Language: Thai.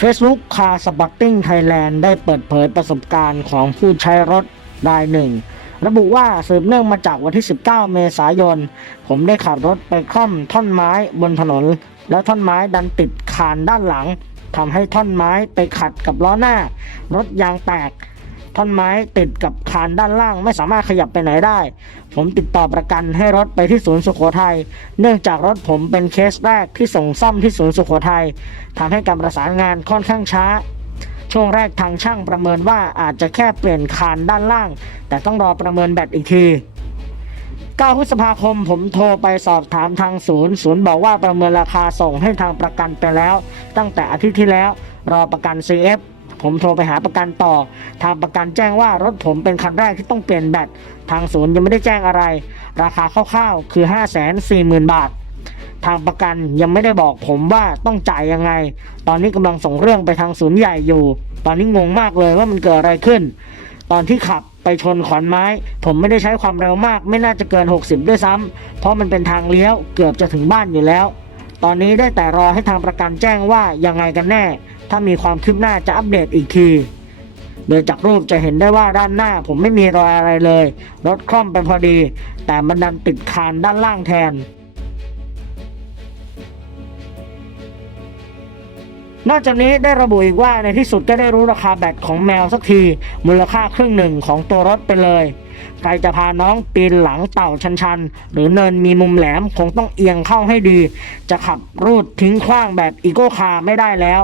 Facebook Car Spotting Thailand ได้เปิดเผยประสบการณ์ของผู้ใช้รถรายหนึ่ง ระบุว่าสืบเนื่องมาจากวันที่ 19 เมษายน ผมได้ขับรถไปคล่อมท่อนไม้บนถนน แล้วท่อนไม้ดันติดคานด้านหลังทำให้ท่อนไม้ไปขัดกับล้อหน้า รถยางแตก ท่อนไม้ติดกับคานด้านล่างไม่สามารถขยับไปไหนได้ ผมติดต่อประกันให้รถไปที่ศูนย์สุโขทัย เนื่องจากรถผมเป็นเคสแรกที่ส่งซ่อมที่ศูนย์สุโขทัยทำให้การประสานงานค่อนข้างช้า ช่วงแรกทางช่างประเมินว่าอาจจะแค่เปลี่ยนคานด้านล่าง แต่ต้องรอประเมินแบตอีกที9พฤษภาคมผมโทรไปสอบถามทางศูนย์ ศูนย์บอกว่าประเมินราคาส่งให้ทางประกันไปแล้ว ตั้งแต่อาทิตย์ที่แล้วรอประกัน CF ผมโทรไปหาประกันต่อ ทางประกันแจ้งว่ารถผมเป็นคันแรกที่ต้องเปลี่ยนแบต ทางศูนย์ยังไม่ได้แจ้งอะไร ราคาคร่าวๆ คือ 540,000 บาท ทางประกันยังไม่ได้บอกผมว่าต้องจ่ายยังไง ตอนนี้กำลังส่งเรื่องไปทางศูนย์ใหญ่อยู่ ตอนนี้งงมากเลยว่ามันเกิดอะไรขึ้น ตอนที่ขับไปชนขอนไม้ ผมไม่ได้ใช้ความเร็วมาก ไม่น่าจะเกิน 60 ด้วยซ้ำเพราะมันเป็นทางเลี้ยวเกือบจะถึงบ้านอยู่แล้ว ตอนนี้ได้แต่รอให้ทางประกันแจ้งว่ายังไงกันแน่ ถ้ามีความคืบหน้าจะอัปเดตอีกทีโดยจากรูปจะเห็นได้ว่าด้านหน้าผมไม่มีรอยอะไรเลย รถคล่อมไปพอดี แต่มันดันติดคานด้านล่างแทน นอกจากนี้ได้ระบุอีกว่าในที่สุดก็ได้รู้ราคาแบตของแมวสักที มูลค่าครึ่งหนึ่งของตัวรถไปเลย ใครจะพาน้องปีนหลังเต่าชันๆ หรือเนินมีมุมแหลมคงต้องเอียงเข้าให้ดี จะขับรูดทิ้งขว้างแบบอีโก้คาร์ไม่ได้แล้ว